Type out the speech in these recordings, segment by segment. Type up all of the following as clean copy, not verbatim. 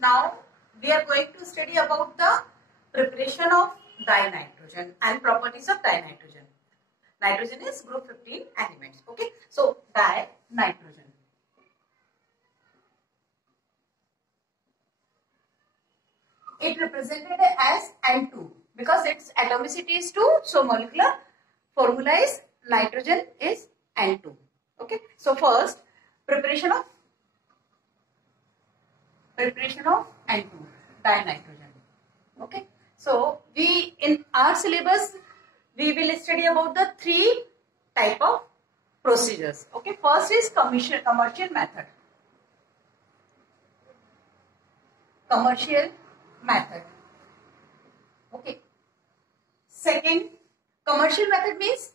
Now we are going to study about the preparation of dinitrogen and properties of dinitrogen. Nitrogen is group 15 elements. Okay, so dinitrogen. It represented as N2 because its atomicity is 2. So molecular formula is nitrogen is N2. Okay, so first preparation of N2 dinitrogen. Okay, so we in our syllabus we will study about the 3 type of procedures. Okay, first is commercial method. Okay, second, commercial method means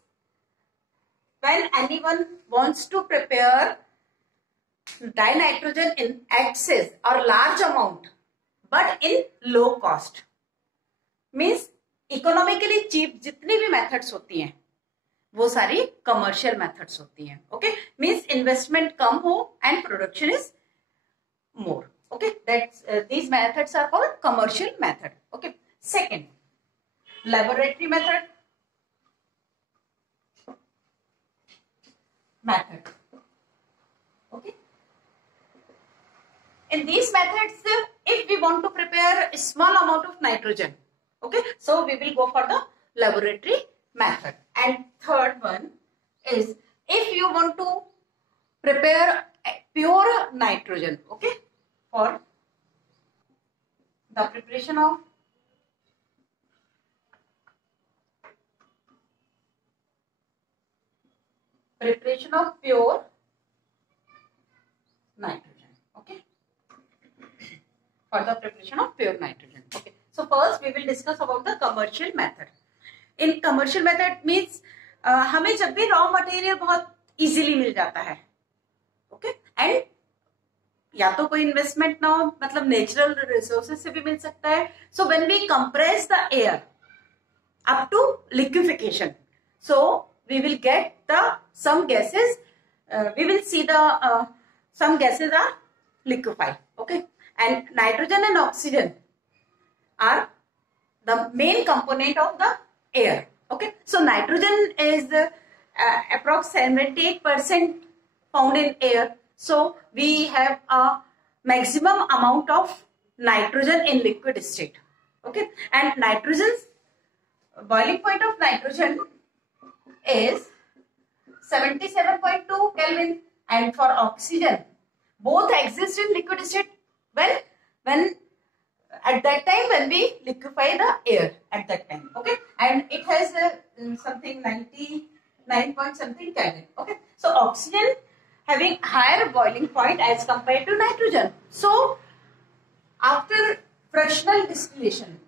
when anyone wants to prepare dinitrogen in excess or large amount but in low cost, means economically cheap जितनी भी methods होती हैं वो सारी commercial methods होती हैं. Okay, means investment कम हो and production is more. Okay, that's these methods are called commercial method. Okay, second laboratory method. Okay, in these methods, if we want to prepare a small amount of nitrogen, okay, so we will go for the laboratory method. And third one is if you want to prepare pure nitrogen, okay, for the preparation of pure nitrogen. Okay, for the preparation of pure nitrogen. Okay, so first we will discuss about the commercial method. In commercial method means हमें जब भी raw material बहुत easily मिल जाता है. Okay, and या तो कोई investment ना हो, मतलब नेचुरल रिसोर्सेज से भी मिल सकता है. So when we compress the air up to liquefaction, so we will get the some gases, we will see the some gases are liquefied. Okay, and nitrogen and oxygen are the main component of the air. Okay, so nitrogen is approximately 78% found in air. So we have a maximum amount of nitrogen in liquid state. Okay, and nitrogen's boiling point of nitrogen is 77.2 Kelvin, and for oxygen both exist in liquid state when at that time when we liquefy the air at that time. Okay, and it has something 99 point something Kelvin. Okay, so oxygen having higher boiling point as compared to nitrogen. So after fractional distillation,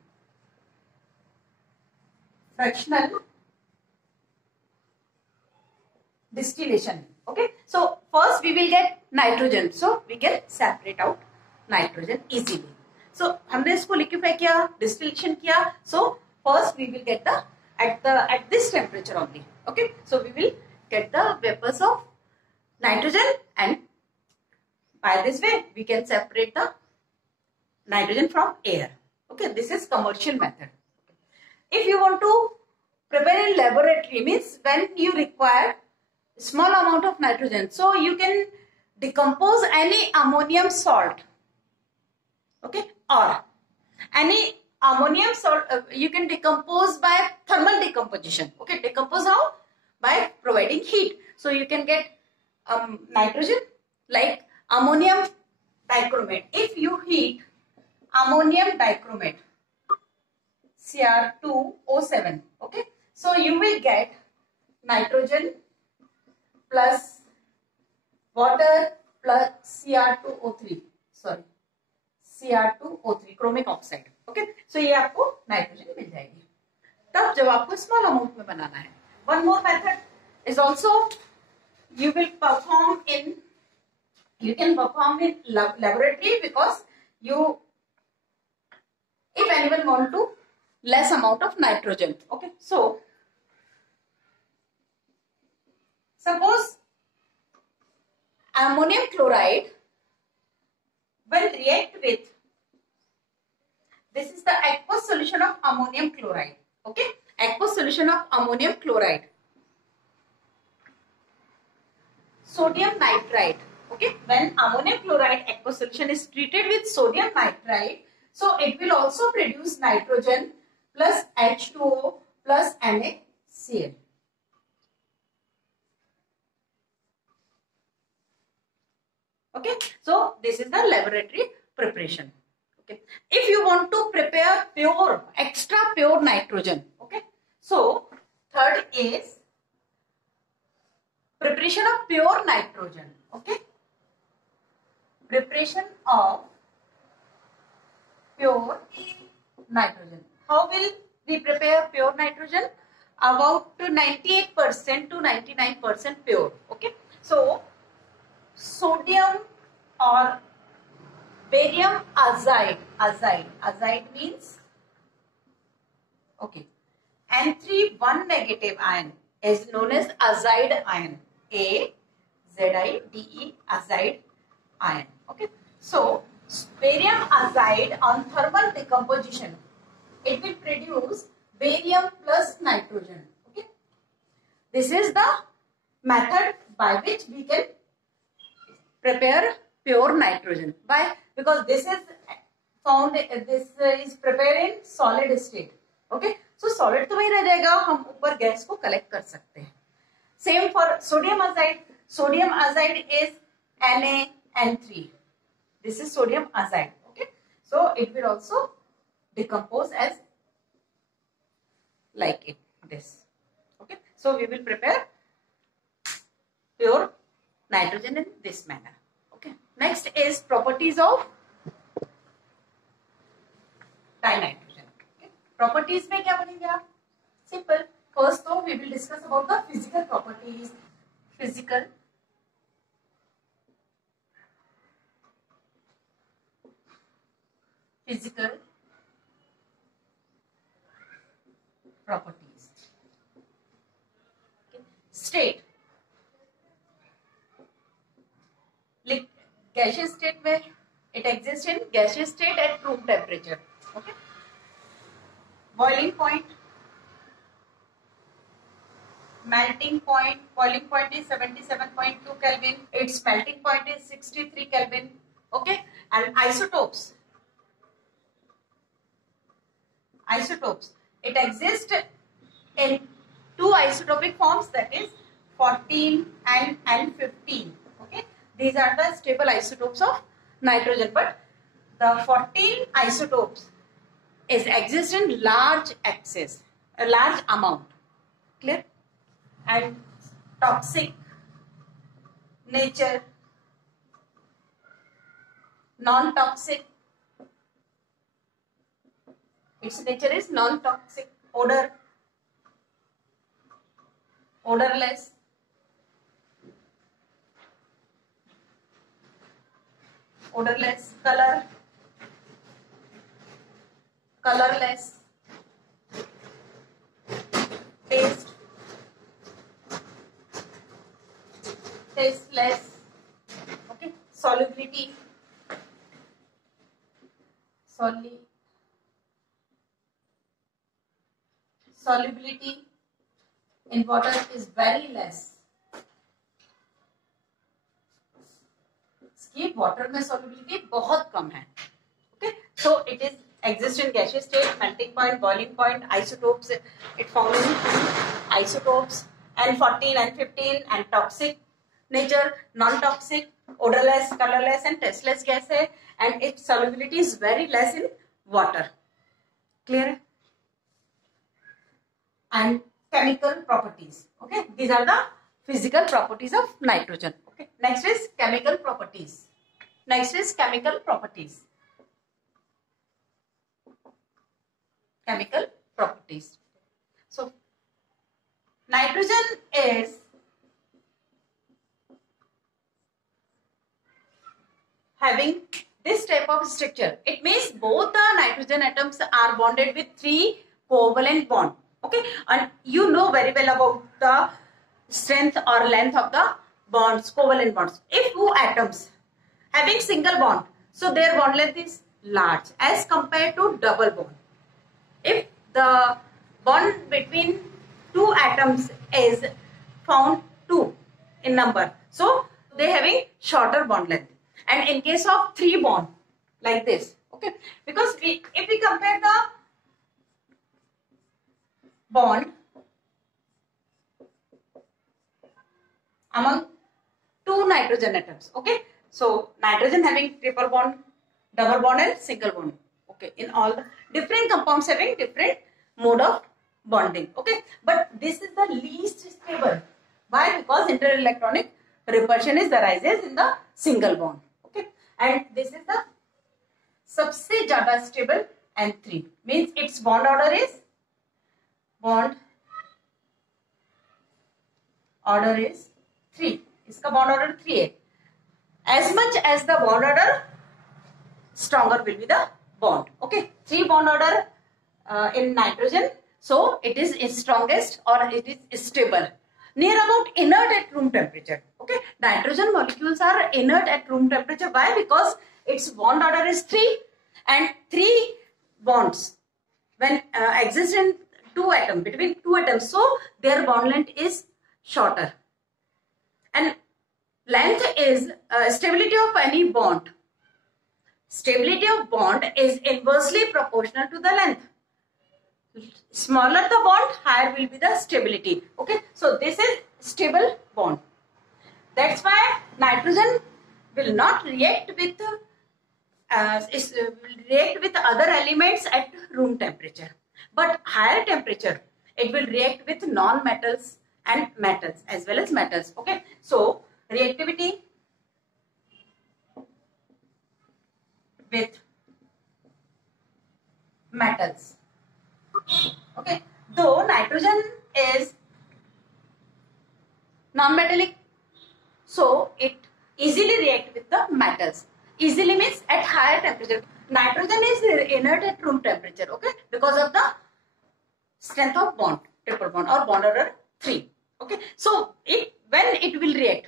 okay, so first we will get nitrogen, so we can separate out nitrogen easily. So हमने इसको liquefy किया, distillation किया, so first we will get the at this temperature only. Okay, so we will get the vapors of nitrogen, and by this way we can separate the nitrogen from air. Okay, this is commercial method. If you want to prepare in laboratory, means when you require small amount of nitrogen, so you can decompose any ammonium salt. Okay, or any ammonium salt you can decompose by thermal decomposition. Okay, decompose how? By providing heat. So you can get nitrogen like ammonium dichromate. If you heat ammonium dichromate Cr2O7, okay, so you will get nitrogen plus water plus Cr2O3, sorry, Cr2O3 chromic oxide. Okay, so ये आपको nitrogen मिल जाएगी तब जब आपको small amount में बनाना है. One more method is also you can perform in laboratory, because if anyone want to less amount of nitrogen. Okay, so suppose ammonium chloride will react with solution of ammonium chloride. Okay, aqueous solution of ammonium chloride. Sodium nitrite. Okay, when ammonium chloride aqueous solution is treated with sodium nitrite, so it will also produce nitrogen plus H2O plus NaCl. Okay, so this is the laboratory preparation. Okay, if you want to prepare pure, extra pure nitrogen, okay, so third is preparation of pure nitrogen. Okay, preparation of pure nitrogen. How will we prepare pure nitrogen? About 98% to 99% pure. Okay, so sodium or barium azide. Azide means, okay, N3 1 negative ion is known as azide ion. AZIDE, azide ion. Okay, so barium azide on thermal decomposition, it will produce barium plus nitrogen. Okay, this is the method by which we can prepare pure nitrogen. Why? Because this is found, this is prepared in solid state. Okay, so solid तो वही रह जाएगा, हम ऊपर gas को collect कर सकते हैं. Same for sodium azide. Sodium azide is NaN3. This is sodium azide. Okay, so it will also decompose as like it, this. Okay, so we will prepare pure nitrogen in this manner. Okay, next is properties of dinitrogen. Okay, properties में क्या बनेंगे आप? Simple. First though we will discuss about the physical properties. Physical properties. Okay. State. Gaseous state में it exists in gaseous state at room temperature. Okay. Boiling point, melting point. Boiling point is 77.2 Kelvin. Its melting point is 63 Kelvin. Okay. And isotopes. Isotopes. It exists in two isotopic forms, that is 14 and 15. Okay. These are the stable isotopes of nitrogen, but the 14 isotopes exist in large excess, a large amount. Clear? And toxic nature, non-toxic. Its nature is non-toxic. Odor, odorless. Odorless. Color, colorless. Taste, tasteless. Okay. Solubility, solubility in water is very less. इसकी water में solubility बहुत कम है. Okay, so it is exists in gaseous state, melting point, boiling point, isotopes. It found in isotopes N14 and 15, and toxic nature, non-toxic, odorless, colorless, and tasteless gas है, and its solubility is very less in water. Clear? And chemical properties. Okay, these are the physical properties of nitrogen. Okay, next is chemical properties. Chemical properties. So nitrogen is having this type of structure. It means both the nitrogen atoms are bonded with 3 covalent bonds. Okay, and you know very well about the strength or length of the bonds, covalent bonds. If 2 atoms having single bond, so their bond length is large as compared to double bond. if the bond between two atoms is found 2 in number, so they having shorter bond length. And in case of 3 bond like this, okay, because if we compare the bond among 2 nitrogen atoms, okay, so nitrogen having triple bond, double bond and single bond, okay, in all the different compounds having different mode of bonding, okay, but this is the least stable. Why? Because interelectronic repulsion is arises in the single bond, okay, and this is the सबसे ज्यादा stable N3, means its bond order is 3. इसका bond order 3 है. As much as the bond order, stronger will be the bond. Okay, 3 bond order in nitrogen, so it is strongest or it is stable. Near about inert at room temperature. Okay, nitrogen molecules are inert at room temperature. Why? Because its bond order is 3, and 3 bonds when exist in 2 atoms, between 2 atoms, so their bond length is shorter. And length is stability of any bond. Stability of bond is inversely proportional to the length. Smaller the bond, higher will be the stability. Okay, so this is stable bond. That's why nitrogen will not react with other elements at room temperature, but higher temperature it will react with non-metals and metals as well as metals. Okay, so reactivity with metals. Okay, though nitrogen is non-metallic, so it easily react with the metals. Easily means at higher temperature. Nitrogen is inert at room temperature, okay, because of the strength of bond, triple bond or bond order 3. Okay, so when it will react,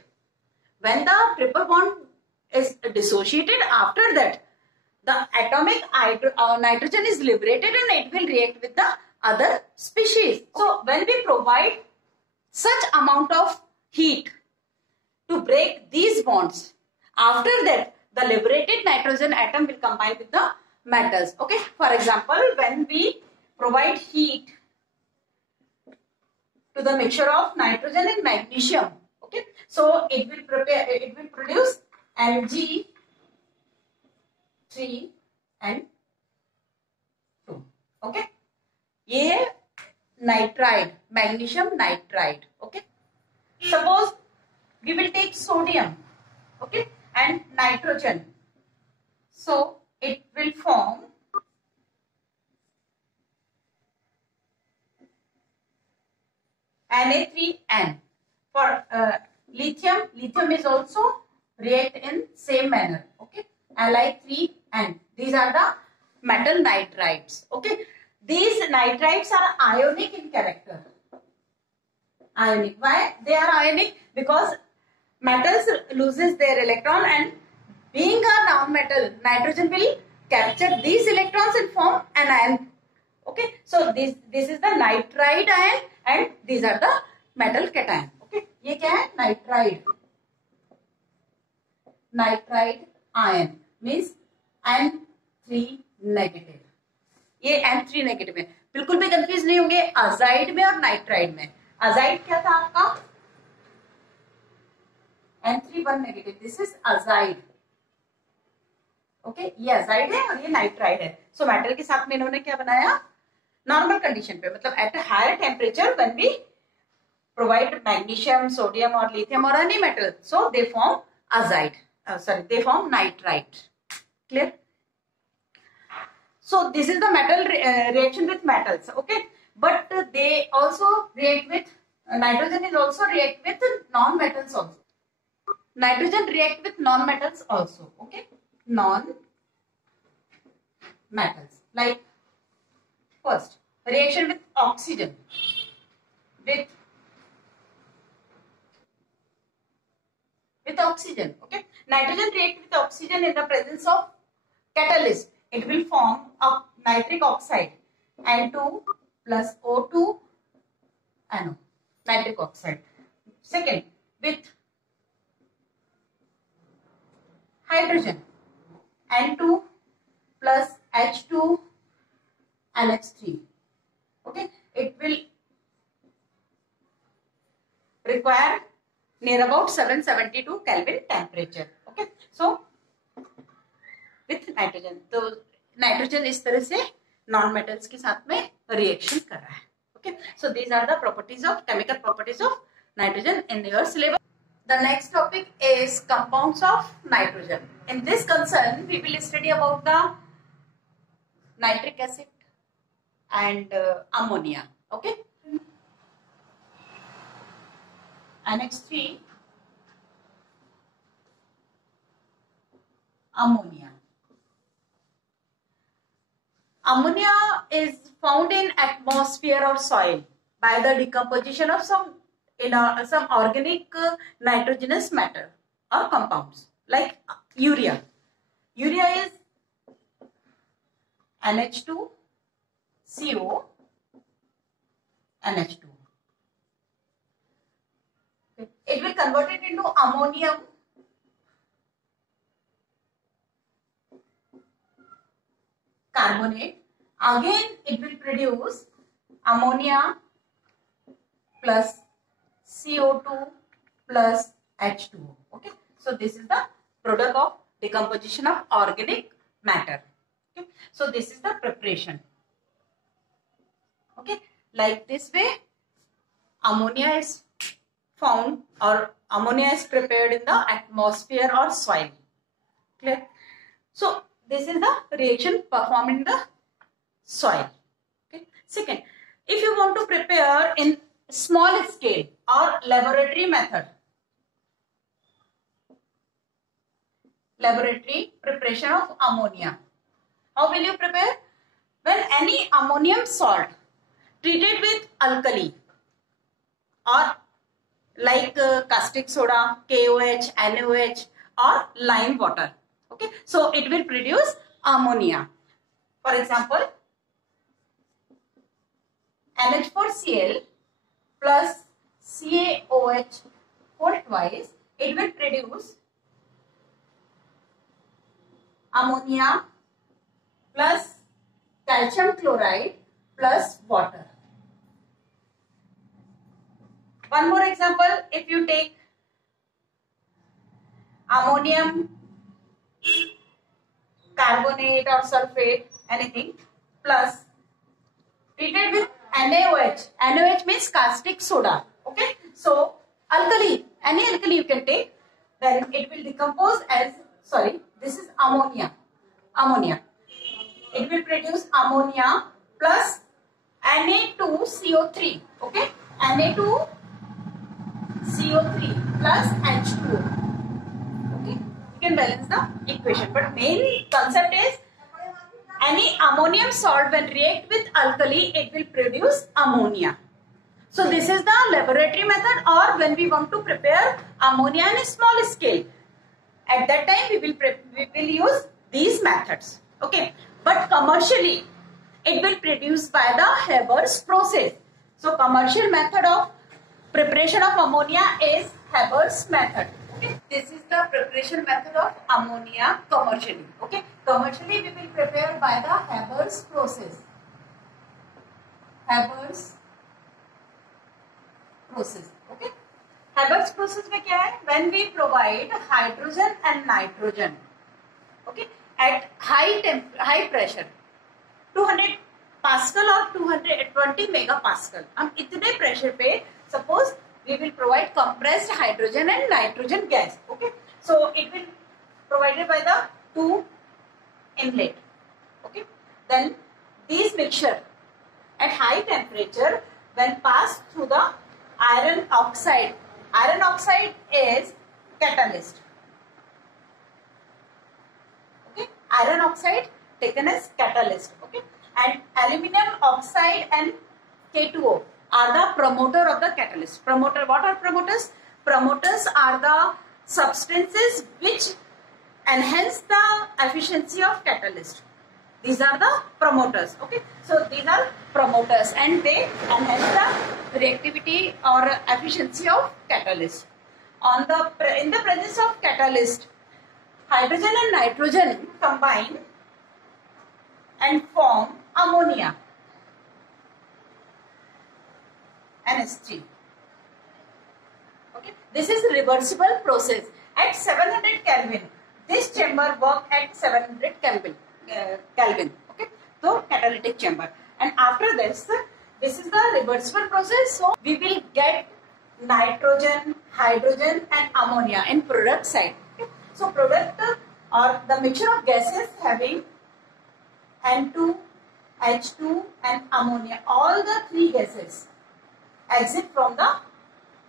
when the triple bond is dissociated, after that the atomic nitrogen is liberated and it will react with the other species. So when we provide such amount of heat to break these bonds, after that the liberated nitrogen atom will combine with the metals. Okay, for example, when we provide heat to the mixture of nitrogen and magnesium, okay, so it will produce Mg3 and 2. Okay, ये nitride, magnesium nitride. Okay, suppose we will take sodium, okay, and nitrogen, so it will form Na3N. For lithium is also react in same manner. Okay, Li3N. These are the metal nitrides. Okay, these nitrides are ionic in character. Ionic. Why they are ionic? Because metals loses their electron, and being a non-metal, nitrogen will capture these electrons and form an ion. Okay, so this is the nitride ion and these are the metal cation. Okay, ये क्या है? Nitride ion means N3 negative. ये N3 negative है. बिल्कुल भी confuse नहीं होंगे azide में और नाइट्राइड में. अजाइड क्या था आपका? N3 negative. This is azide. Okay, ये अजाइड है और ये नाइट्राइड है. सो मेटल के साथ में इन्होंने क्या बनाया? नॉर्मल कंडीशन पे, मतलब at higher temperature when we provide magnesium, sodium और लिथियम और any metal, so they form azide, they form nitride. Clear? So this is the metal reaction with metals. Okay, but they also react with nitrogen is also react with non-metals also. Nitrogen react with non-metals also. Okay, non-metals like first reaction with oxygen with oxygen. Okay, nitrogen react with oxygen in the presence of catalyst. It will form a nitric oxide. N2 plus O2 NO, nitric oxide. Second, with hydrogen, N2 plus H2 NH3. Okay, it will require near about 772 Kelvin temperature. Okay, so with nitrogen, तो nitrogen इस तरह से non metals के साथ में reaction कर रहा है. Okay, so these are the properties of chemical properties of nitrogen in your syllabus. The next topic is compounds of nitrogen. In this concern, we will study about the nitric acid and ammonia. Okay, NH3, ammonia. Ammonia is found in atmosphere or soil by the decomposition of some organic nitrogenous matter or compounds like urea. Urea is NH2 CO NH2. It will convert it into ammonium carbonate. Again it will produce ammonia plus CO2 plus H2O. Okay, so this is the product of decomposition of organic matter. Okay, so this is the preparation. Okay, like this way ammonia is found or ammonia is prepared in the atmosphere or soil. Clear? So this is the reaction performed in the soil. Okay. Second, if you want to prepare in small scale or laboratory method, laboratory preparation of ammonia, how will you prepare? When any ammonium salt treated with alkali or like caustic soda, KOH, NaOH or lime water. Okay, so it will produce ammonia. For example, NH4Cl plus CaOH whole twice, it will produce ammonia plus calcium chloride plus water. One more example, if you take ammonium carbonate or sulfate, anything, plus treated with NaOH. NaOH means caustic soda. Okay, so alkali, any alkali you can take, then it will decompose as, sorry, this is ammonia. Ammonia. It will produce ammonia plus Na2CO3. Okay, Na2CO3 plus H2O. You can balance the equation, but main concept is any ammonium salt when react with alkali, it will produce ammonia. So this is the laboratory method, or when we want to prepare ammonia in a small scale, at that time we will use these methods. Okay, but commercially it will produce by the Haber's process. So commercial method of preparation of ammonia is Haber's method. Okay, this is the preparation method of ammonia commercially. Okay, commercially we will prepare by the Haber's process. Haber's process. Okay, Haber's process में क्या है? When we provide hydrogen and nitrogen, okay, at high pressure, 200 pascal और 220 megapascal, हम इतने pressure पे suppose we will provide compressed hydrogen and nitrogen gas. Okay, so it will provided by the two inlet. Okay, then these mixture at high temperature when passed through the iron oxide. Iron oxide is catalyst. Okay, iron oxide taken as catalyst. Okay, and aluminum oxide and K2O are the promoter of the catalyst. Promoter, what are promoters? Promoters are the substances which enhance the efficiency of catalyst. These are the promoters. Okay, so these are promoters, and they enhance the reactivity or efficiency of catalyst. In the presence of catalyst, hydrogen and nitrogen combine and form ammonia, NH3. Okay, this is reversible process at 700 Kelvin. This chamber works at 700 Kelvin. Okay, so catalytic chamber, and after this is the reversible process. So we will get nitrogen, hydrogen, and ammonia in product side. Okay? So product or the mixture of gases having N2, H2, and ammonia. All the three gases exit from the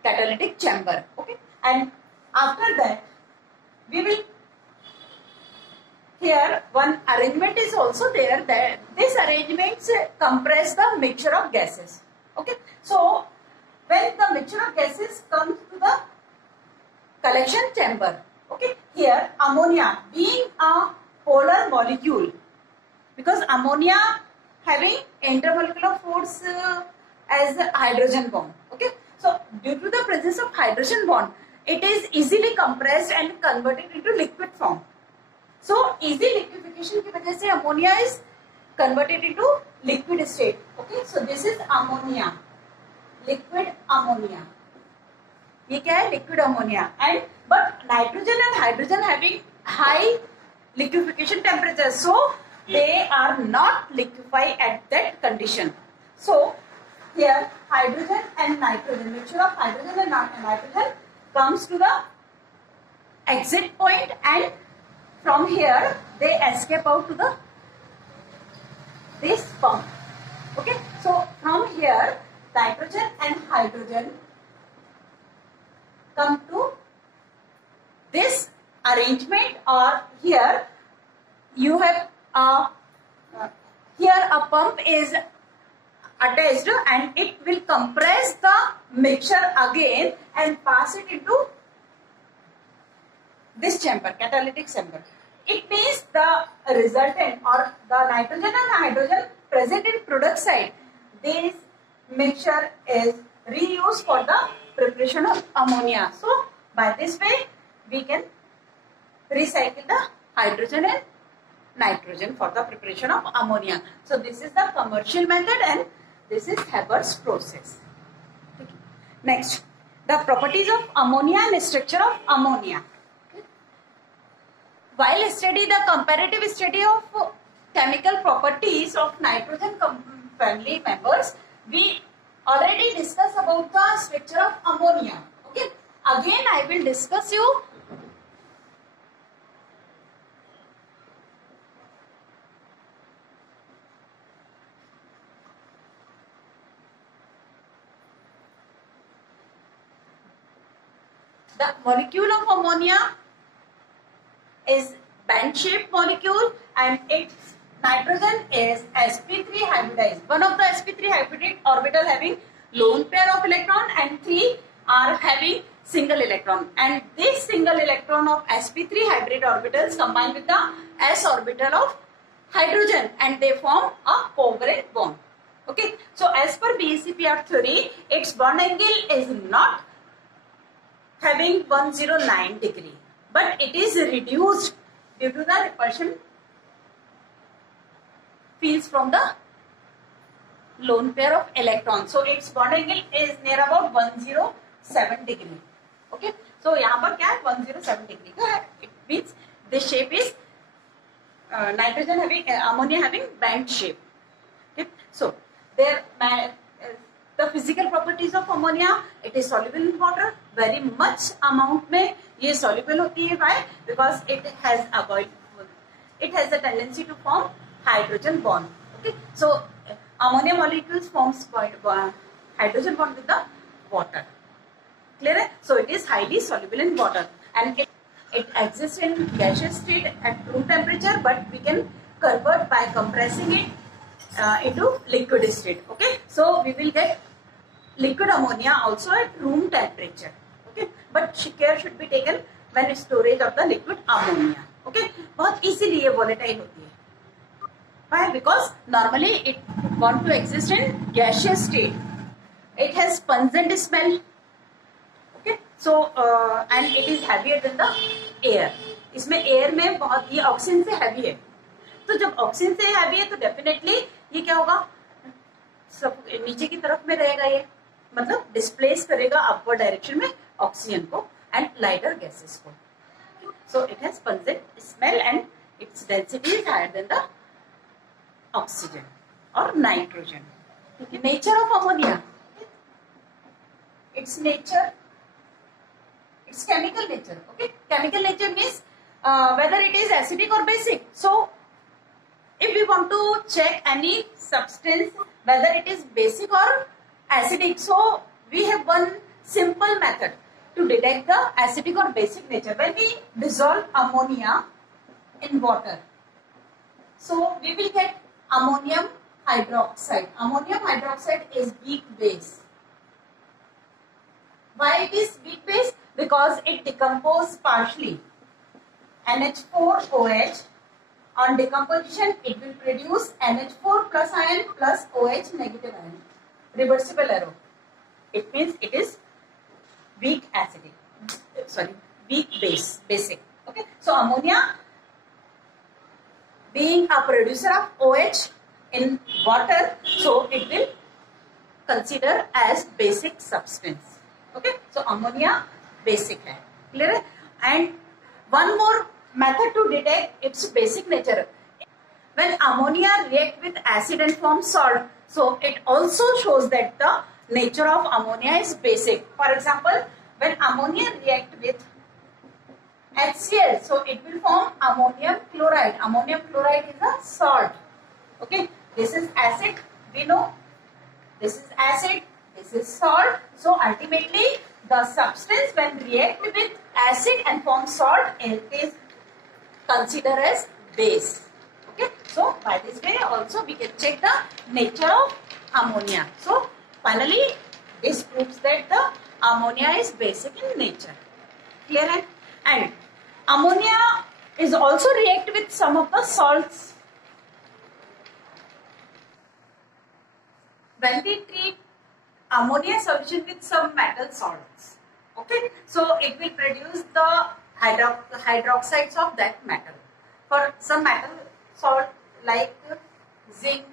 catalytic chamber. Okay, and after that we will. Here one arrangement is also there. That this arrangement compress the mixture of gases. Okay, so when the mixture of gases comes to the collection chamber, okay, here ammonia being a polar molecule, because ammonia having intermolecular force as a hydrogen bond. Okay, so due to the presence of hydrogen bond, it is easily compressed and converted into liquid form. So easy liquefaction की वजह से ammonia is converted into liquid state. Okay, so this is ammonia, liquid ammonia. ये क्या है? Liquid ammonia. And but nitrogen and hydrogen having high liquefaction temperature, so they are not liquefy at that condition. So here hydrogen and nitrogen, mixture of hydrogen and nitrogen comes to the exit point, and from here they escape out to the this pump. Okay, so from here nitrogen and hydrogen come to this arrangement, or here you have here a pump is attached and it will compress the mixture again and pass it into this chamber, catalytic chamber. It means the resultant or the nitrogen and hydrogen present in product side, this mixture is reused for the preparation of ammonia. So by this way we can recycle the hydrogen and nitrogen for the preparation of ammonia. So this is the commercial method and this is Haber's process. Okay. Next, the properties of ammonia and structure of ammonia. Okay. While study the comparative study of chemical properties of nitrogen family members, we already discussed about the structure of ammonia. Okay. Again, I will discuss you the molecule of ammonia is band-shaped molecule and its nitrogen is sp3 hybridized. One of the sp3 hybrid orbital having lone pair of electron and 3 are having single electron, and this single electron of sp3 hybrid orbitals combine with the s orbital of hydrogen and they form a covalent bond. Okay, so as per BECPR theory, its bond angle is not having 109 degree, but it is reduced due to the repulsion fields from the lone pair of electrons. So its bond angle is near about 107 degree. Okay, so यहाँ पर क्या है 107 degree का है. It means this shape is nitrogen having ammonia having band shape. Okay, so there the physical properties of ammonia, it is soluble in water, very much amount में ये soluble होती है. Why? Because it has a tendency to form hydrogen bond. Okay, so ammonia molecules forms hydrogen bond with the water. Clear? So it is highly soluble in water and it exists in gaseous state at room temperature, but we can convert by compressing it into liquid state. Okay, so we will get liquid ammonia also at room temperature. Okay, but care should be taken when storage of the liquid ammonia. Okay, बहुत easily ये volatile होती है. because normally it want to exist in gaseous state. It has pungent smell. Okay, so and it is heavier than the air. इसमें air में बहुत ये oxygen से heavy है, तो जब ऑक्सीजन से हैवी है तो डेफिनेटली ये क्या होगा, सब नीचे की तरफ में रहेगा, ये मतलब डिस्प्लेस करेगा अपवर्ड डायरेक्शन में ऑक्सीजन को एंड लाइटर गैसेस को. So it has pungent smell and its density is higher than the oxygen और nitrogen. Nature of ammonia, its nature, its chemical nature. Okay, chemical nature means whether it is acidic or basic. So if we want to check any substance whether it is basic or acidic, so we have one simple method to detect the acidic or basic nature. When we dissolve ammonia in water, so we will get ammonium hydroxide. Ammonium hydroxide is weak base. Why it is weak base? Because it decomposes partially. NH4OH, on decomposition it will produce NH4 plus ion plus OH negative ion. Reversible arrow. It means it is weak acidic. Sorry, weak base, basic. Okay. So ammonia, being a producer of OH in water, so it will consider as basic substance. Okay. So ammonia basic है, clear है? And one more method to detect its basic nature. When ammonia react with acid and form salt, so it also shows that the nature of ammonia is basic. For example, when ammonia react with HCl, so it will form ammonium chloride. Ammonium chloride is a salt. Okay, this is acid, we know. This is acid, this is salt. So ultimately the substance when react with acid and form salt, it is considered as base. Okay, so by this way also we can check the nature of ammonia. So finally this proves that the ammonia is basic in nature. Clear? And ammonia is also react with some of the salts. When we treat ammonia solution with some metal salts, okay, so it will produce the hydroxides of that metal. For some metal salt like zinc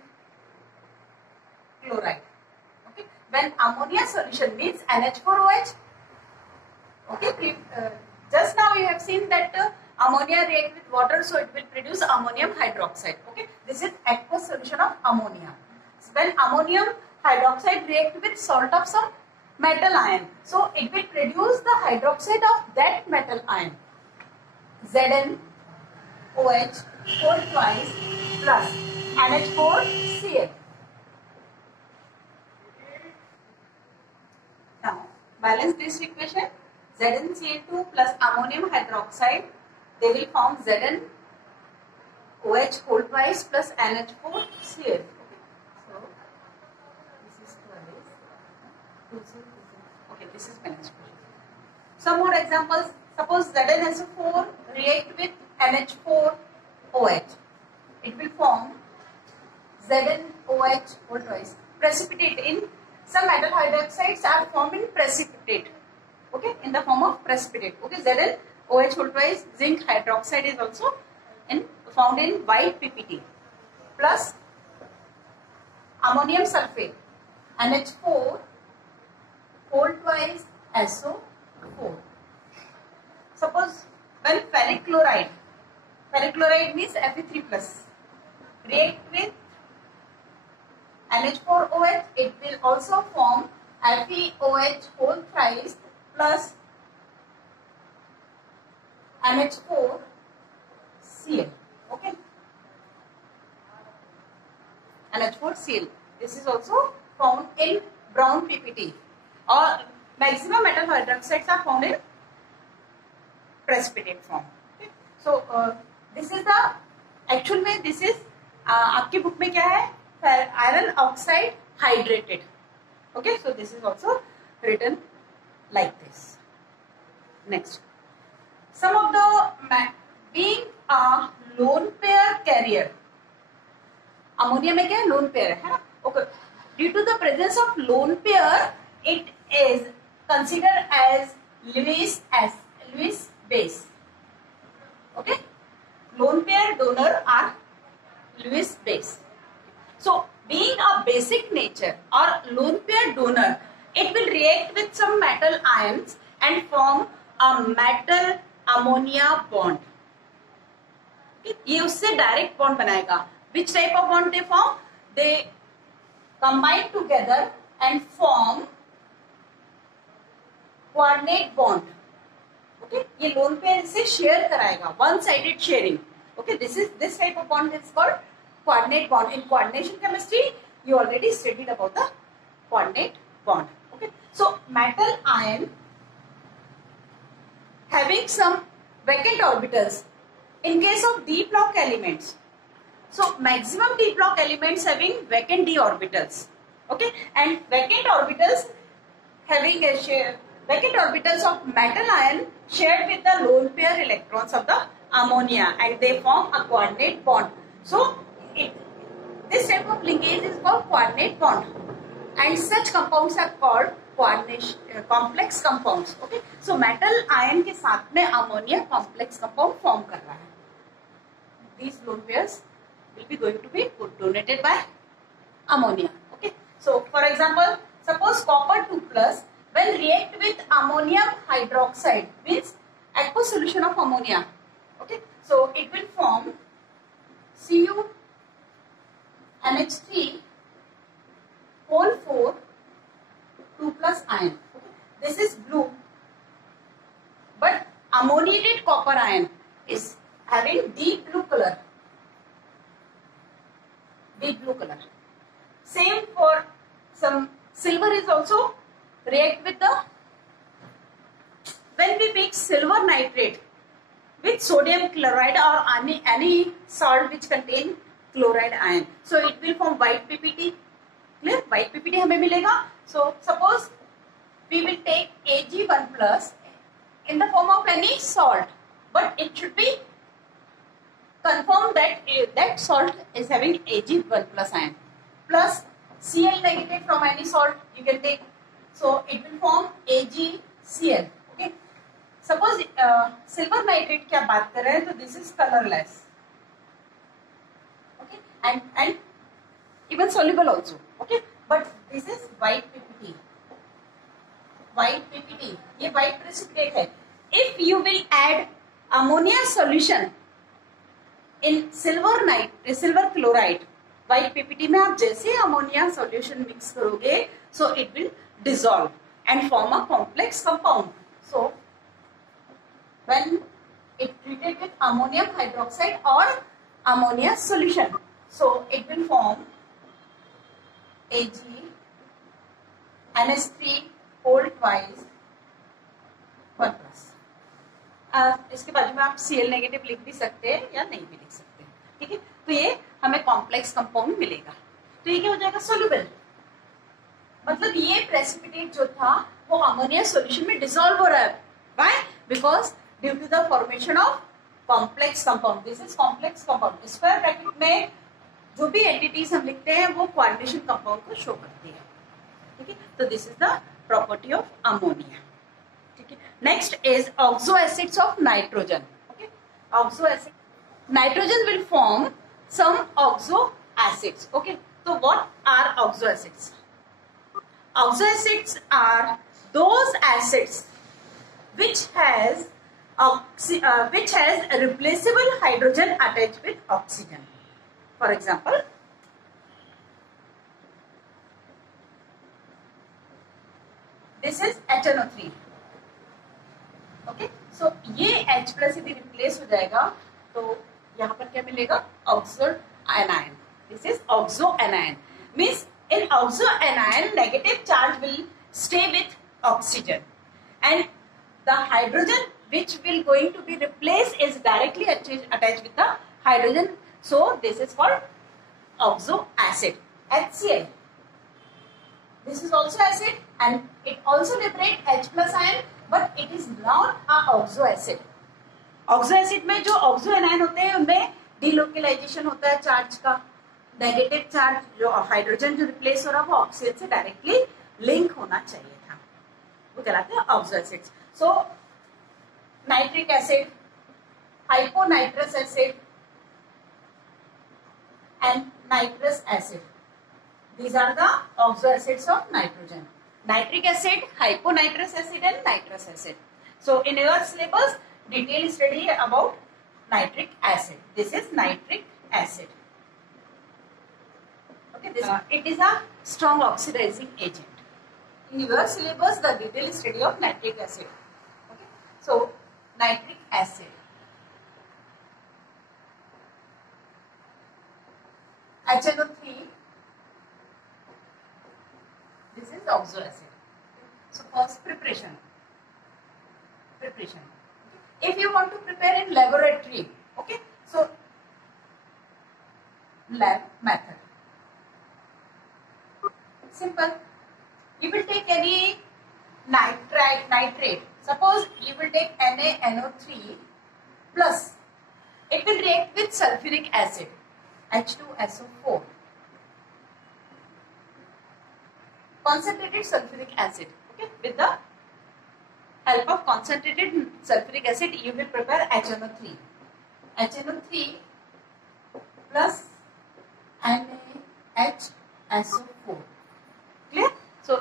chloride, okay, when ammonia solution means NH4OH, okay, just now you have seen that ammonia react with water, so it will produce ammonium hydroxide. Okay, this is aqueous solution of ammonia. When ammonium hydroxide react with salt of some metal ion, so it will produce the hydroxide of that metal ion, ZnOH 4 twice plus NH4Cl. Now balance this equation. ZnCl2 plus ammonium hydroxide, they will form ZnOH whole twice plus NH4Cl. Okay, this is balance equation. Some more examples. Suppose ZnSO4 react with NH4OH. It will form ZnOH whole twice. Precipitate in some metal hydroxides are formed in precipitate. Okay, in the form of precipitate. Okay, ZnOH whole twice. Zinc hydroxide is also found in white PPT. Plus ammonium sulfate, NH4 whole twice SO4. Suppose when ferric chloride means Fe3 plus, react with NH4OH, it will also form FeOH whole thrice plus NH4Cl. Okay, NH4Cl. This is also found in brown PPT. Or maximum metal hydroxides are found in precipitate form. Okay. So this is the actual में this is आपकी book में क्या है, iron oxide hydrated. Okay, so this is also written like this. Next, some of the being a lone pair carrier, ammonia में क्या है, lone pair है ना. Okay, due to the presence of lone pair it is considered as Lewis base. Okay, lone pair donor are Lewis base. So being a basic nature or lone pair donor, it will react with some metal ions and form a metal ammonia bond. Okay? ये उससे direct bond बनाएगा. Which type of bond they form? They combine together and form coordinate bond. Okay, ये lone pair इसे share कराएगा, one sided sharing. Okay, this type of bond is called coordinate bond. In coordination chemistry, you already studied about the coordinate bond. Okay, so metal ion having some vacant orbitals. In case of d block elements, so maximum d block elements having vacant d orbitals. Okay, and vacant orbitals having a share. Vacant orbitals of metal ion shared with the lone pair electrons of the ammonia and they form a coordinate bond. So this type of linkage is called coordinate bond and such compounds are called complex compounds. Okay, so metal ion के साथ में ammonia complex compound form कर रहा है. These lone pairs will be going to be donated by ammonia. Okay, so for example, suppose copper 2 plus when react with ammonium hydroxide means aqueous solution of ammonia. Okay, so it will form Cu NH3 whole 4 2 plus ion. Okay, this is blue, but ammoniated copper ion is having deep blue color. Deep blue color. Same for some silver is also react with the, when we mix silver nitrate with sodium chloride or any salt which contain chloride ion, so it will form white PPT. Clear? White PPT हमें मिलेगा. So suppose we will take Ag1 plus in the form of any salt, but it should be confirmed that that salt is having Ag1 plus ion plus Cl negative from any salt you can take. So it will form AgCl. Okay. Suppose silver nitrate की आप बात कर रहे हैं, तो this is colorless. Okay, and even soluble also. Okay, but this is white PPT. White PPT. ये white precipitate है. If you will add ammonia solution in silver chloride, white PPT में आप जैसे ammonia solution mix करोगे, so it will dissolve and form a complex compound. So when it treated with ammonium hydroxide or ammonia solution, so it will form Ag NH3 whole twice 1 plus. इसके बाजू में आप Cl negative लिख भी सकते हैं या नहीं भी लिख सकते हैं. ठीक है, तो ये हमें कॉम्प्लेक्स कंपाउंड मिलेगा. तो ये क्या हो जाएगा, सोल्यूबल. मतलब ये प्रेसिपिटेट जो था वो अमोनिया सॉल्यूशन में डिसॉल्व हो रहा है. Why? Because due to the formation of complex compound. This is complex compound. Square bracket में जो भी एंटिटीज हम लिखते हैं वो कोऑर्डिनेशन कंपाउंड को शो करती है. ठीक है, तो this is the property of ammonia. ठीक है, next is oxo acids of nitrogen. Okay, oxo acid, nitrogen will form some oxo acids. Okay, तो what are oxo acids? Oxo acids are those acids which has a replaceable hydrogen attached with oxygen. For example, this is HNO3. Okay, so ये H plus यदि replace हो जाएगा तो यहाँ पर क्या मिलेगा? Oxo anion. This is oxo anion. Means in oxo anion, negative charge will stay with oxygen, and the hydrogen which will going to be replaced is directly attached with the hydrogen. So this is called oxo acid. HCl. This is also acid, and it also liberates H plus ion, but it is not a oxo acid. Oxo acid में जो oxo anion होते हैं उनमें delocalization होता है charge का. Negative charge जो hydrogen जो रिप्लेस हो रहा है वो ऑक्सीजन से डायरेक्टली लिंक होना चाहिए था, वो कहलाते हैं oxo acids. So nitric acid, hyponitrous acid and nitrous acid. These are the oxo acids of nitrogen. Nitric acid, hyponitrous acid and nitrous acid. So in your syllabus, detailed study about nitric acid. This is nitric acid. Okay, this it is a strong oxidizing agent. In your syllabus, the detailed study of nitric acid. Okay, so nitric acid. HNO3, this is oxo acid. So first preparation. If you want to prepare in laboratory, okay, so lab method. Simple. You will take any nitrate. Suppose you will take NaNO3 plus. It will react with sulfuric acid. H2SO4, concentrated sulfuric acid. Okay, with the help of concentrated sulfuric acid, you will prepare HNO3. HNO3 plus NaHSO4. Clear? So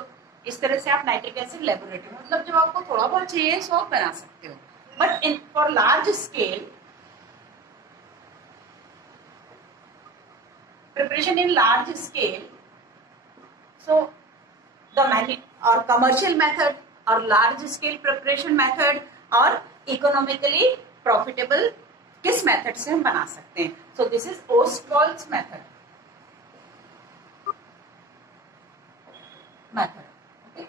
इस तरह से आप nitric acid laboratory मतलब जब आपको थोड़ा बहुत चाहिए सो आप बना सकते हो, but in for large scale preparation in large scale, so the or commercial method or large scale preparation method or economically profitable किस method से हम बना सकते हैं. So this is Ostwald's method. Okay,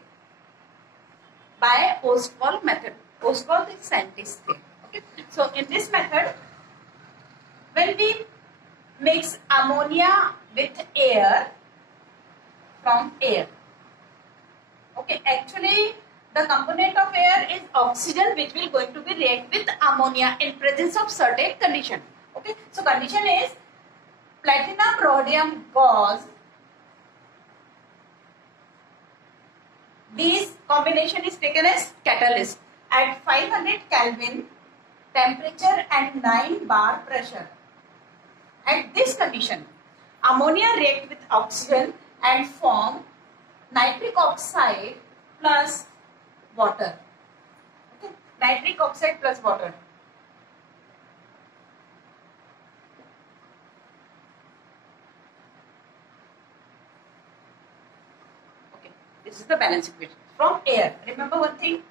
by Ostwald method. Ostwald is scientist थे. Okay, so in this method when we mix ammonia with air from air. Okay, actually the component of air is oxygen which will going to be react with ammonia in presence of certain condition. Okay, so condition is platinum rhodium gauze. This combination is taken as catalyst at 500 Kelvin temperature and 9 bar pressure. At this condition, ammonia react with oxygen and form nitric oxide plus water. Okay, nitric oxide plus water. Okay, this is the balance equation from air. Remember one thing,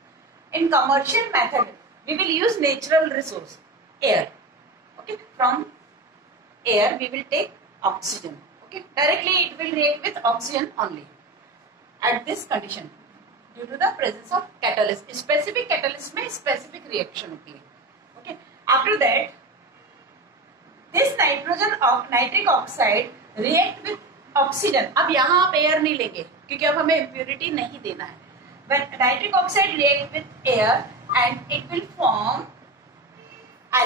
in commercial method, we will use natural resource, air. Okay, from air we will take oxygen. Okay, directly it will react with oxygen only at this condition due to the presence of catalyst. Specific catalyst में specific reaction होती है. Okay, after that this nitric oxide react with oxygen. अब यहाँ आप air नहीं लेंगे क्योंकि अब हमें impurity नहीं देना है. When nitric oxide react with air and it will form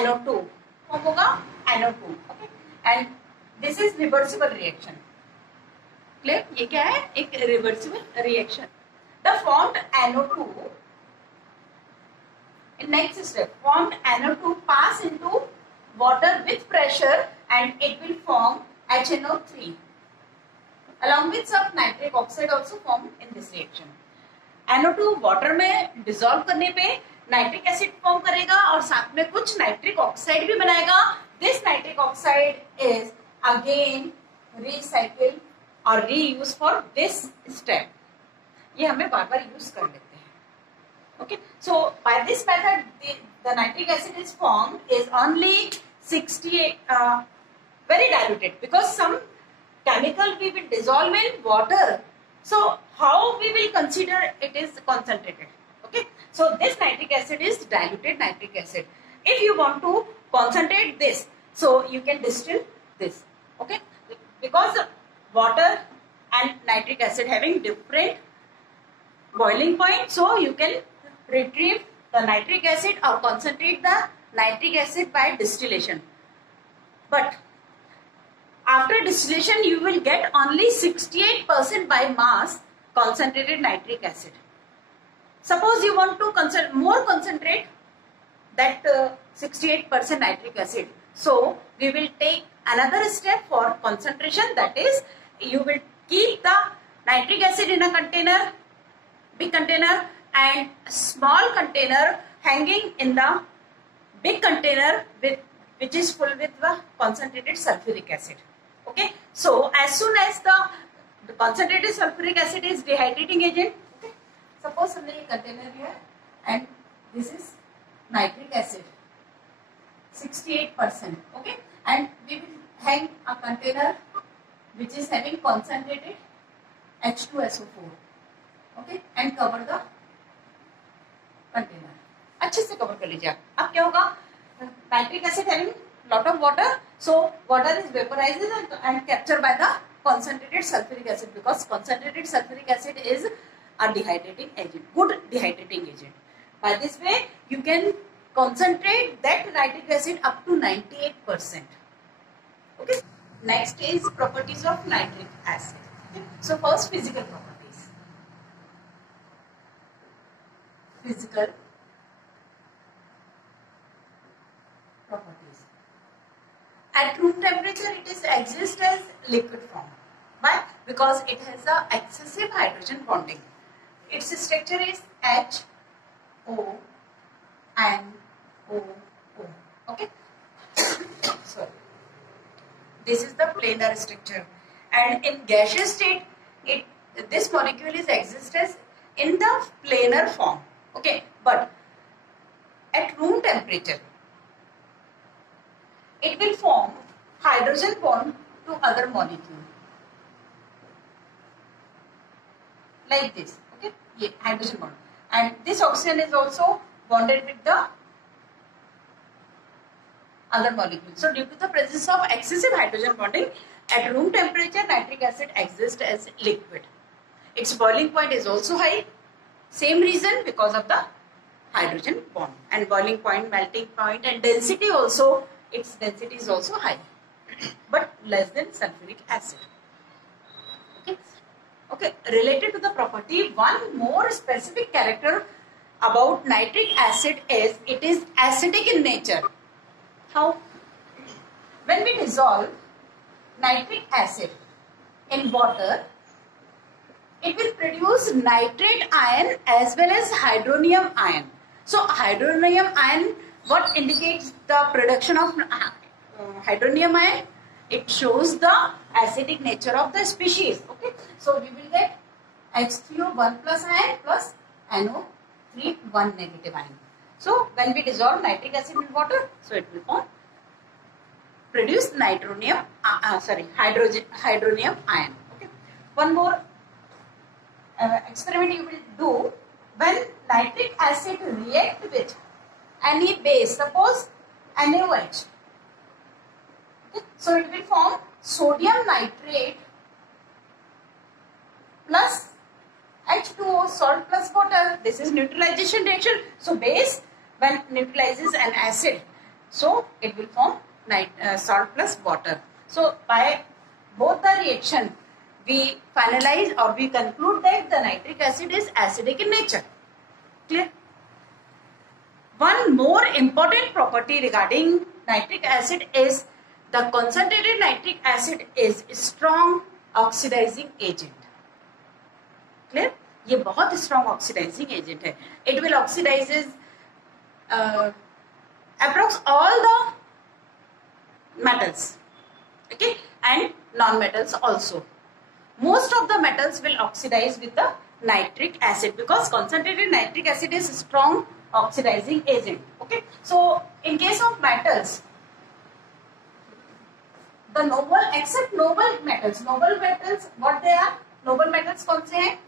NO2. form होगा NO2. Okay, and this is reversible reaction. Clear? ये क्या है? एक reversible reaction. The formed NO2 in next step, formed NO2 pass into water with pressure and it will form HNO3 along with some nitric oxide also formed in this reaction. NO2 water में dissolve करने पे nitric acid form करेगा और साथ में कुछ nitric oxide भी बनाएगा. This nitric oxide is again recycle और रीयूज फॉर दिस स्टेप. ये हमें बार बार यूज कर लेते हैं. Okay, so by this method the nitric acid is formed is only 68 very diluted because some chemical we will dissolve in water. So how we will consider it is concentrated? Okay, so this nitric acid is diluted nitric acid. If you want to concentrate this, so you can distill this. Okay, because water and nitric acid having different boiling point, so you can retrieve the nitric acid or concentrate the nitric acid by distillation. But after distillation you will get only 68% by mass concentrated nitric acid. Suppose you want to more concentrate that 68% nitric acid. So we will take another step for concentration, that is you will keep the nitric acid in a container, big container, and a small container hanging in the big container which is full with the concentrated sulfuric acid. Okay, so as soon as the concentrated sulfuric acid is dehydrating agent, okay, suppose हमने ये container लिया and this is nitric acid 68%, okay, and we will hang a container which is having concentrated H2SO4, okay, and cover the container. अच्छे से cover कर लीजिए. अब क्या होगा, nitric acid having lot of water, so water is vaporized and captured by the concentrated sulfuric acid, because concentrated sulfuric acid is a dehydrating agent, good dehydrating agent. By this way you can concentrate that nitric acid up to 98%. Okay, next is properties of nitric acid. Okay. So first, physical properties. Physical properties. At room temperature it is exists as liquid form. Why? Because it has a excessive hydrogen bonding. Its structure is HO and OO. Okay. Sorry. This is the planar structure, and in gaseous state this molecule is exists as in the planar form. Okay, but at room temperature it will form hydrogen bond to other molecule like this. Okay, yeah, hydrogen bond, and this oxygen is also bonded with the other molecule. So due to the presence of excessive hydrogen bonding, at room temperature nitric acid exists as liquid. Its boiling point is also high. Same reason, because of the hydrogen bond, and boiling point, melting point, and density also, its density is also high but less than sulfuric acid. Okay. Okay, related to the property, one more specific character about nitric acid is it is acidic in nature. How? When we dissolve nitric acid in water, it will produce nitrate ion as well as hydronium ion. So hydronium ion, what indicates the production of hydronium ion? It shows the acidic nature of the species. Okay, so we will get H3O 1 plus ion plus NO3 1 negative ion. So when we dissolve nitric acid in water, so it will produce hydronium ion. Okay. One more experiment you will do. When nitric acid react with any base, suppose NaOH, okay, so it will form sodium nitrate plus H2O, salt plus water. This is neutralization reaction. So base when neutralizes an acid, so it will form salt plus water. So by both the reaction we finalize or we conclude that the nitric acid is acidic in nature. Clear? One more important property regarding nitric acid is the concentrated nitric acid is strong oxidizing agent. Clear? ये बहुत strong oxidizing agent है. It will oxidizes approx all the metals, okay, and non-metals also. Most of the metals will oxidize with the nitric acid because concentrated nitric acid is a strong oxidizing agent. Okay, so in case of metals, the noble, except noble metals what they are? Noble metals कौन से हैं?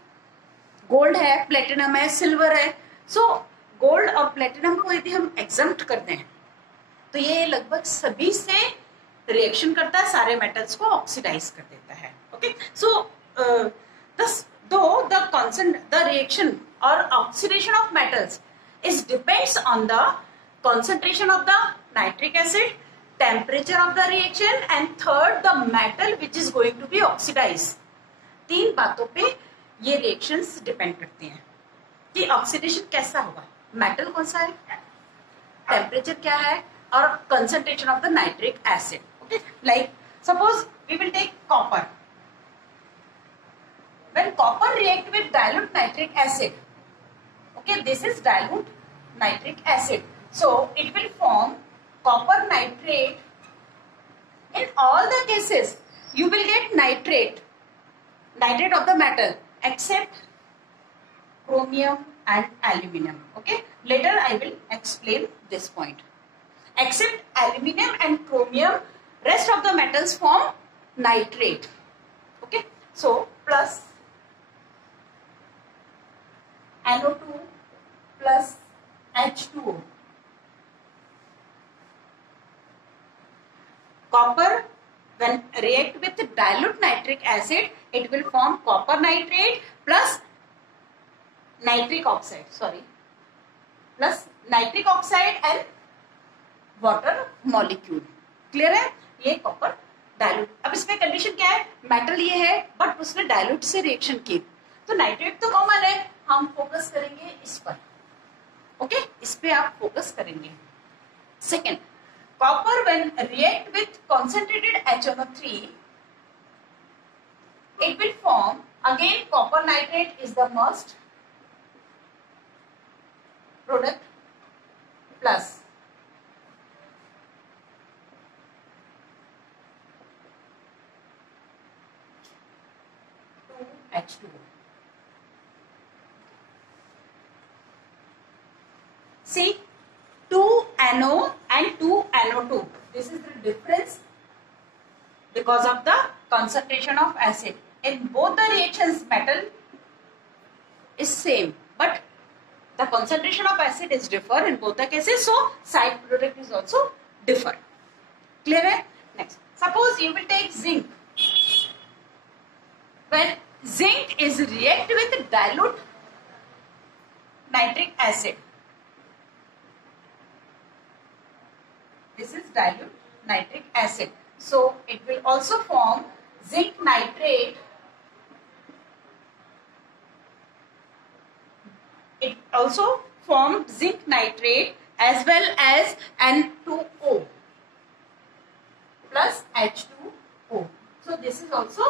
Gold है, platinum है, silver है. So gold और platinum को यदि हम एग्जम्प्ट करते हैं तो ये लगभग सभी से रिएक्शन करता है, सारे मेटल्स को ऑक्सीडाइज कर देता है. Okay, so the reaction or oxidation of metals is depends on the concentration of the nitric acid, temperature of the reaction, and third the metal which is going to be oxidized. तीन बातों पे ये reactions depend करती हैं कि oxidation कैसा होगा, metal कौन सा है, टेम्परेचर क्या है, और concentration of the nitric acid. Okay, like suppose we will take copper. When copper react with dilute nitric acid, okay, this is dilute nitric acid, so it will form copper nitrate. In all the cases you will get nitrate of the metal except chromium and aluminum. Okay, later I will explain this point. Except aluminum and chromium, rest of the metals form nitrate. Okay, so plus NO2 plus H2O. Copper, when react with dilute nitric acid, it will form copper nitrate plus nitric oxide. Plus nitric oxide and water molecule. Clear है? ये copper dilute. अब इसमें condition क्या है? Metal ये है, but उसने dilute से रिएक्शन की, तो नाइट्रेट तो कॉमन है, हम फोकस करेंगे इस पर. ओके, इस पे आप फोकस करेंगे. Second, copper when react with concentrated HNO3, it will form again copper nitrate is the most product plus H2O. See, 2NO and 2NO2. This is the difference because of the concentration of acid. In both the reactions, metal is same, but the concentration of acid is differ in both the cases. So side product is also differ. Clear है? Next, suppose you will take zinc. When zinc is react with dilute nitric acid, this is dilute nitric acid, so it will also form zinc nitrate. It also forms zinc nitrate as well as N2O plus H2O. So this is also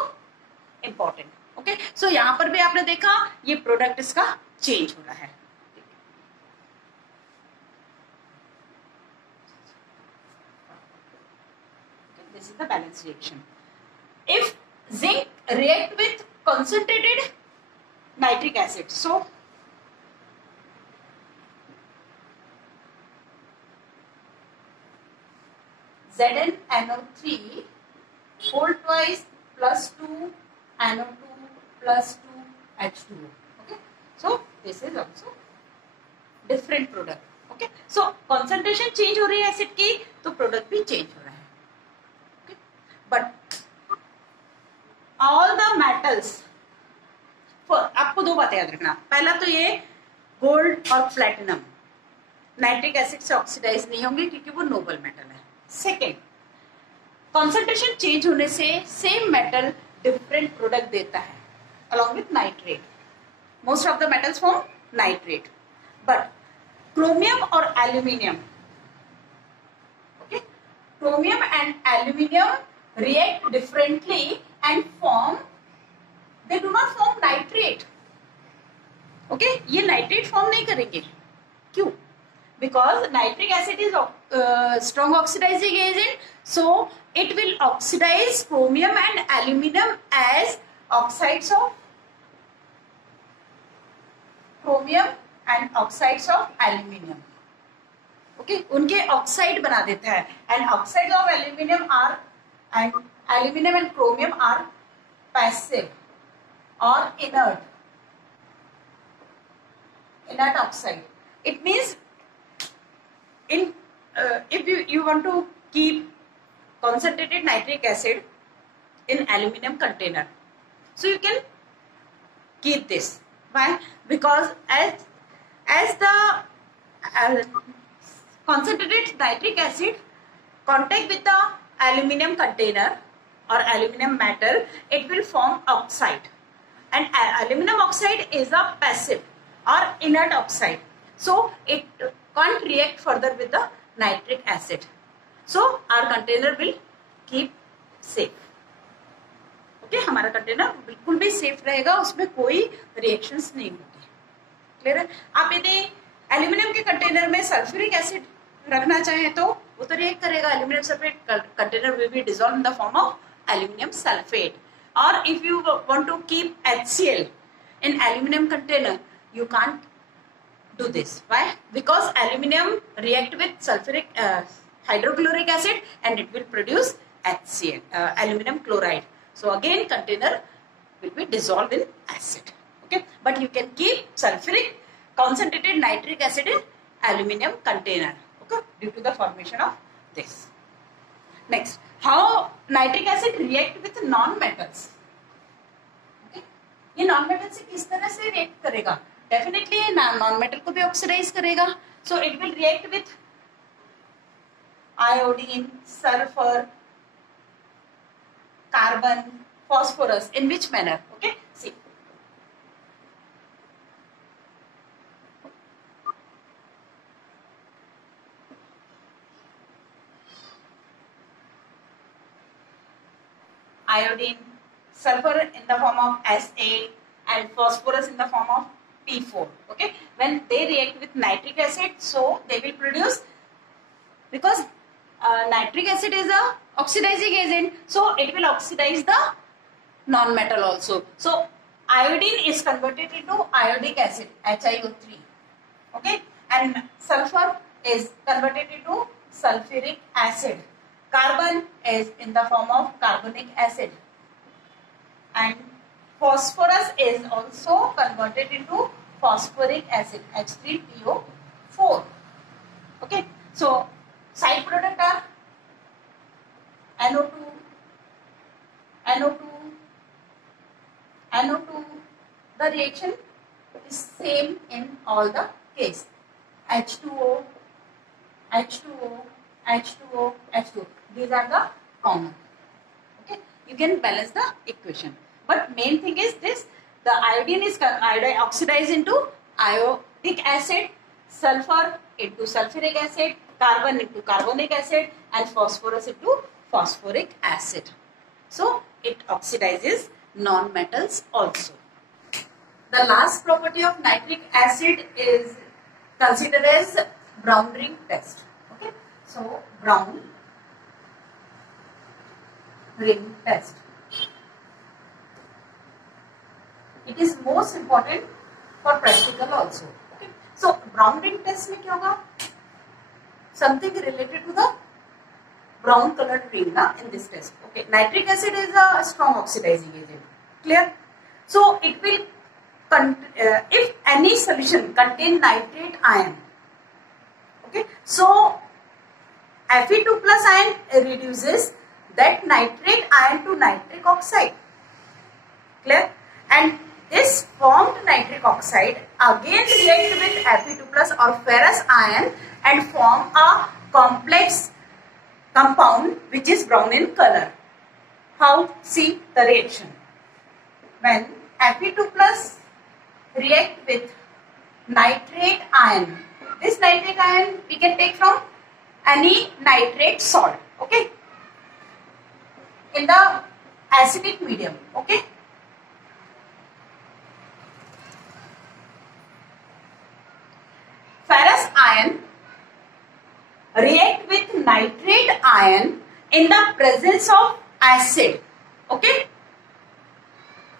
important. Okay, so यहाँ पर भी आपने देखा ये product इसका change हो रहा है. This is the balance reaction. If zinc react with concentrated nitric acid, so ZnNO3 whole twice plus 2 NO2 plus 2 H2O. Okay, so this is also different product. Okay, so concentration change हो रही है acid की, तो product भी change हो रहा है. Okay, but all the metals, आपको दो बातें याद रखना. पहला तो ये गोल्ड और प्लेटिनम नाइट्रिक एसिड से ऑक्सीडाइज नहीं होंगे क्योंकि वो नोबल मेटल है. सेकेंड, कॉन्सेंट्रेशन चेंज होने से सेम मेटल डिफरेंट प्रोडक्ट देता है along with nitrate. Most of the metals form nitrate, but chromium और aluminium, okay, chromium and aluminium react differently and form, they do not form nitrate. Okay, ये nitrate form नहीं करेंगे. क्यों? Because nitric acid is strong oxidizing agent, so it will oxidize chromium and aluminum as oxides of chromium and oxides of aluminum. Okay, उनके oxide बना देता है, and oxides of aluminum are, and aluminum and chromium are passive or inert oxide. It means in if you want to keep concentrated nitric acid in aluminum container, so you can keep this. Why? Because as the concentrated nitric acid contact with the aluminum container or aluminum metal, it will form oxide, and aluminum oxide is a passive or inert oxide, so it can't react further with the nitric acid, so our container will keep safe. Okay हमारा container बिल्कुल भी safe रहेगा, उसमें कोई reactions नहीं होगी. Clear है. आप यदि एल्यूमिनियम के कंटेनर में सल्फ्यूरिक एसिड रखना चाहें तो वो तो रिएक्ट करेगा. Aluminium sulphate container will be dissolve in the form of aluminium sulphate. और if you want to keep HCl in aluminum container, you can't do this. Why? Because aluminum react with sulfuric hydrochloric acid and it will produce HCl, aluminum chloride. So again container will be dissolved in acid. Okay, but you can keep sulfuric concentrated nitric acid in aluminum container. Okay, due to the formation of this. Next, how nitric acid react with non-metals. ये non metal से किस तरह से react करेगा? Definitely ये non metal को भी oxidize करेगा. So it will react with iodine, sulphur, carbon, phosphorus. In which manner? Okay, see iodine, sulfur in the form of SA and phosphorus in the form of P4. Okay, when they react with nitric acid, so they will produce, because nitric acid is a oxidizing agent, so it will oxidize the non-metal also. So iodine is converted into iodic acid, HiO3. Okay, and sulfur is converted into sulfuric acid. Carbon is in the form of carbonic acid. And phosphorus is also converted into phosphoric acid, H3PO4. Okay, so side product are NO2, NO2, NO2. The reaction is same in all the case. H2O, H2O, H2O, H2O. These are the common. Okay, you can balance the equation. But main thing is this: the iodine is oxidized into iodic acid, sulfur into sulfuric acid, carbon into carbonic acid, and phosphorus into phosphoric acid. So it oxidizes non-metals also. The last property of nitric acid is considered as brown ring test. Okay, so brown ring test. It is most important for practical also. Okay, so brown ring test में क्या होगा? Something related to the brown colored ring na in this test. Okay, nitric acid is a strong oxidizing agent. Clear? So it will if any solution contain nitrate ion. Okay, so Fe2 plus ion reduces that nitrate ion to nitric oxide. Clear? And this formed nitric oxide again react with Fe2 plus or ferrous ion and form a complex compound which is brown in color. How? See the reaction. When Fe2 plus react with nitrate ion, this nitrate ion we can take from any nitrate salt. Okay, in the acidic medium. Okay, ferrous ion react with nitrate ion in the presence of acid. Okay,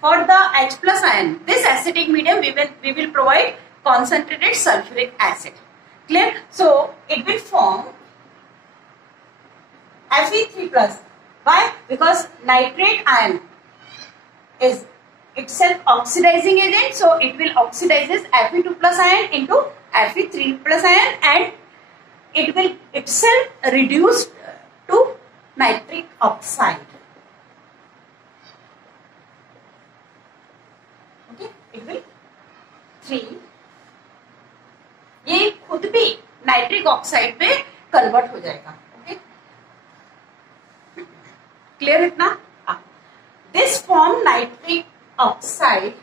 for the H plus ion, this acidic medium we will provide concentrated sulfuric acid. Clear? So it will form Fe3 plus. Why? Because nitrate ion is itself oxidizing agent, so it will oxidizes Fe2 plus ion into Fe3 plus ion, and it will itself reduce to nitric oxide. Okay, it will 3. ये खुद भी nitric oxide पे convert हो जाएगा. Okay, Clear इतना? This form nitric oxide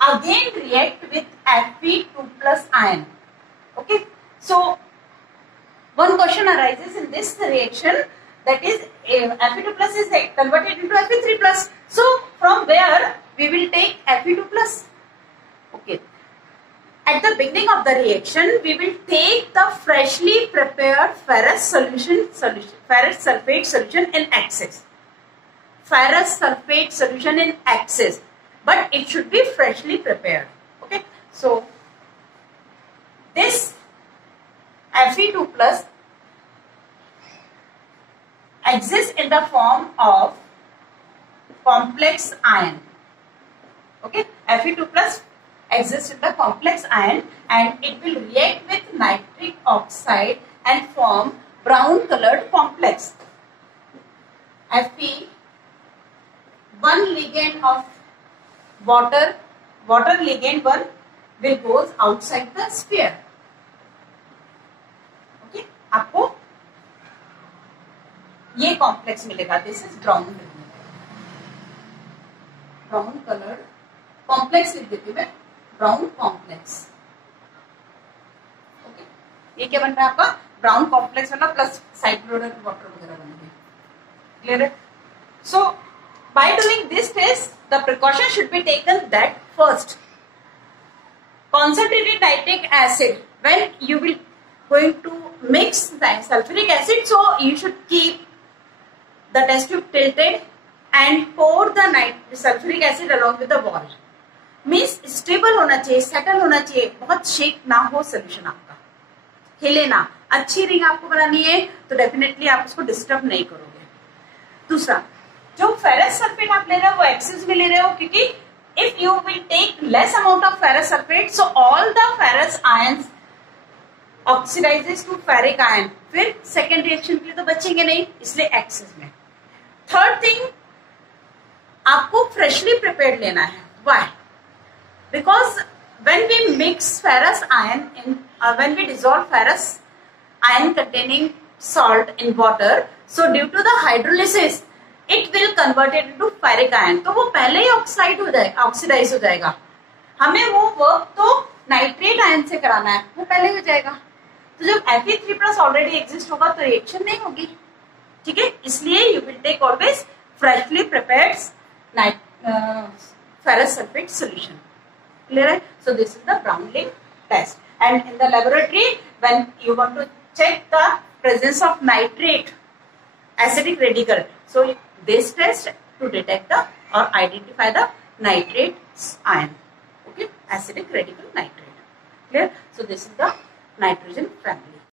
again react with Fe2 plus ion. Okay, so one question arises in this reaction, that is Fe2 plus is converted into Fe3 plus. So from where we will take Fe2 plus? Okay. At the beginning of the reaction, we will take the freshly prepared ferrous sulfate solution in excess. Ferrous sulfate solution in excess, but it should be freshly prepared. Okay. So this Fe2 plus exists in the form of complex ion. Okay, Fe2 plus exists in the complex ion, and it will react with nitric oxide and form brown colored complex. Fe, one ligand of water ligand one will goes outside the sphere. Okay, आपको ये complex मिलेगा. This is brown colour complex लिख देती हूँ मैं, brown complex. Okay, ये क्या बन रहा है आपका? ब्राउन कॉम्प्लेक्स बना प्लस साइक्लोडर वाटर वगैरह बन गए. क्लियर है? So by doing this test the precaution should be taken that first concentrated nitric acid, when you will going to mix the sulfuric acid, so you should keep the test tube tilted and pour the sulfuric acid along with the wall. Means stable होना चाहिए, settle होना चाहिए, बहुत shake ना हो solution आपका, हिले ना. अच्छी रिंग आपको बनानी है तो डेफिनेटली आप उसको डिस्टर्ब नहीं करोगे. दूसरा, जो फेरस सल्फेट आप ले रहे हो वो एक्सेस में ले रहे हो, क्योंकि if you will take less amount of ferrous sulfate, so all the ferrous ions oxidizes to ferric ion, फिर सेकेंड रिएक्शन के लिए तो बचेंगे नहीं, इसलिए एक्सेस में. थर्ड थिंग, आपको फ्रेशली प्रिपेयर्ड लेना है. Why? Because when we mix ferrous ion in when we dissolve ferrous ion containing salt in water, so due to the hydrolysis it will convert it into ferric ion. तो वो पहले ही oxidise हो जाएगा. हमें वो work तो nitrate ion से कराना है, वो पहले हो जाएगा. तो जब Fe3 प्लस ऑलरेडी एग्जिस्ट होगा तो रिएक्शन नहीं होगी. ठीक है, इसलिए you will take always freshly prepared ferrous sulfate solution. Clear है? So this is the Brownling test, and in the laboratory when you want to check the presence of nitrate acidic radical, so this test to detect the or identify the nitrate ion. Okay, acidic radical nitrate. Clear? So this is the nitrogen family.